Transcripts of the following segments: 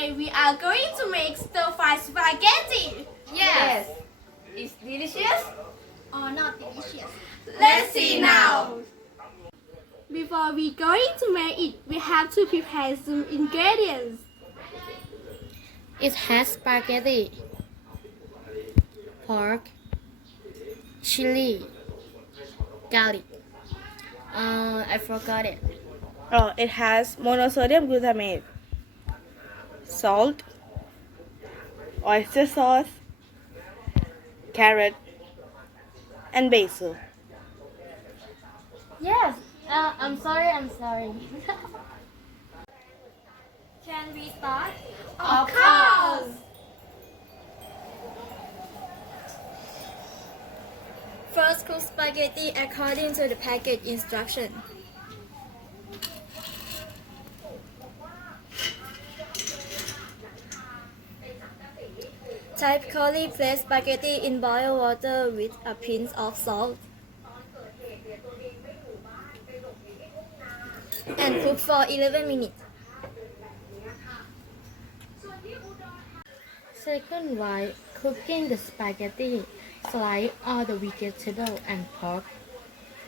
Today we are going to make stir-fry spaghetti. Yes. It's delicious. Or not delicious. Let's see now. Before we going to make it, we have to prepare some ingredients. It has spaghetti, pork, chili, garlic. I forgot it. Oh, it has monosodium glutamate, salt, oyster sauce, carrot, and basil. Yes. I'm sorry. Can we start? Of course. First, cook spaghetti according to the package instruction. Typically, place spaghetti in boiled water with a pinch of salt and cook for 11 minutes. Second, while cooking the spaghetti, slice all the vegetable and pork.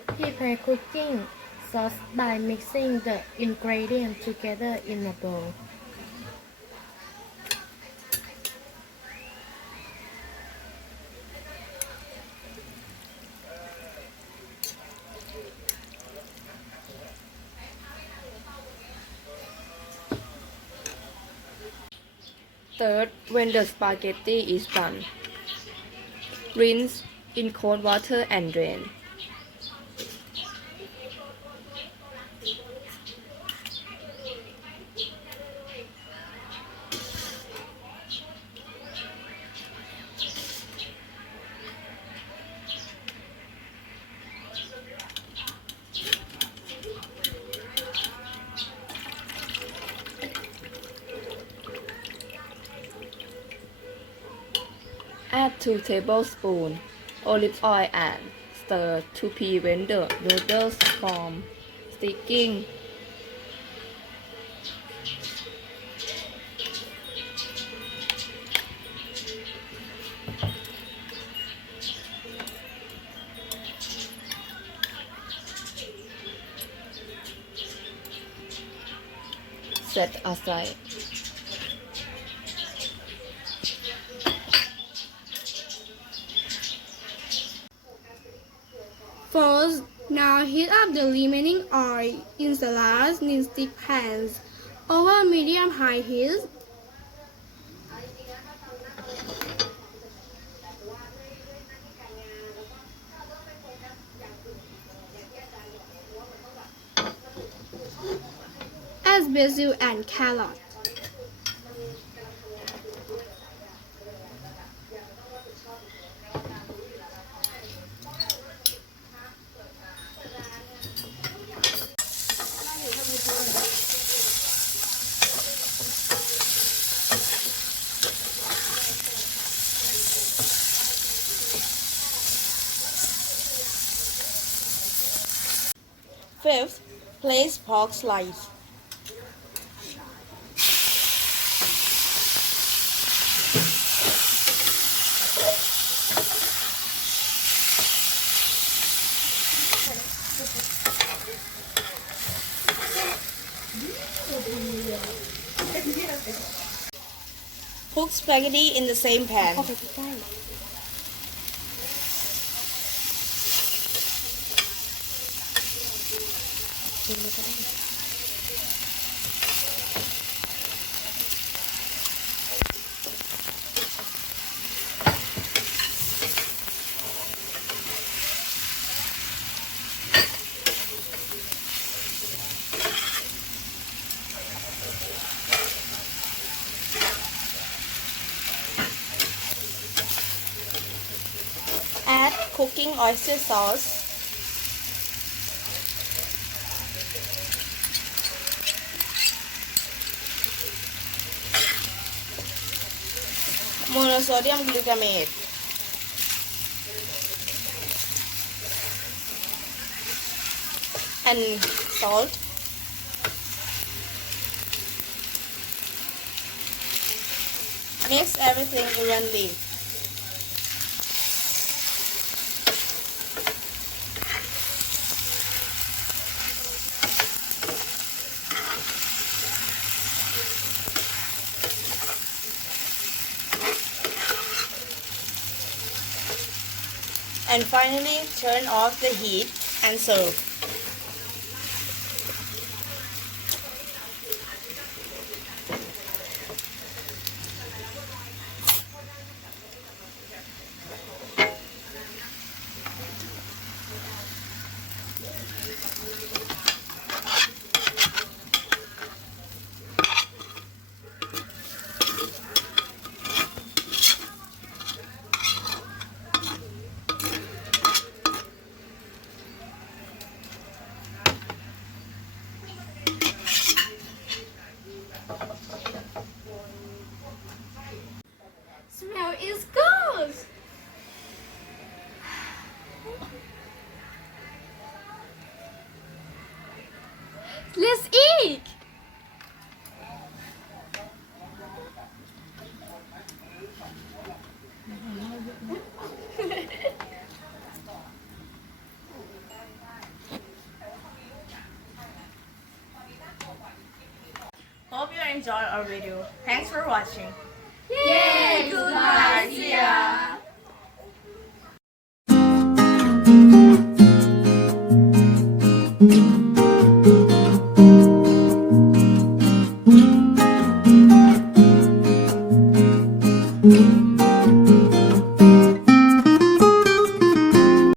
Prepare cooking sauce by mixing the ingredients together in a bowl. Third, when the spaghetti is done, rinse in cold water and drain. Add 2 tablespoons olive oil and stir to prevent the noodles from sticking. Set aside. First, now heat up the remaining oil in the large non-stick pans over medium-high heat. Add basil and carrot. Fifth, place pork slice. Cook spaghetti in the same pan. Add cooking oyster sauce. Monosodium glutamate. And salt. Mix everything evenly. And finally, turn off the heat and serve. Smell is good. Let's eat. Hope you enjoyed our video. Thanks for watching. Yay! Goodbye. See ya.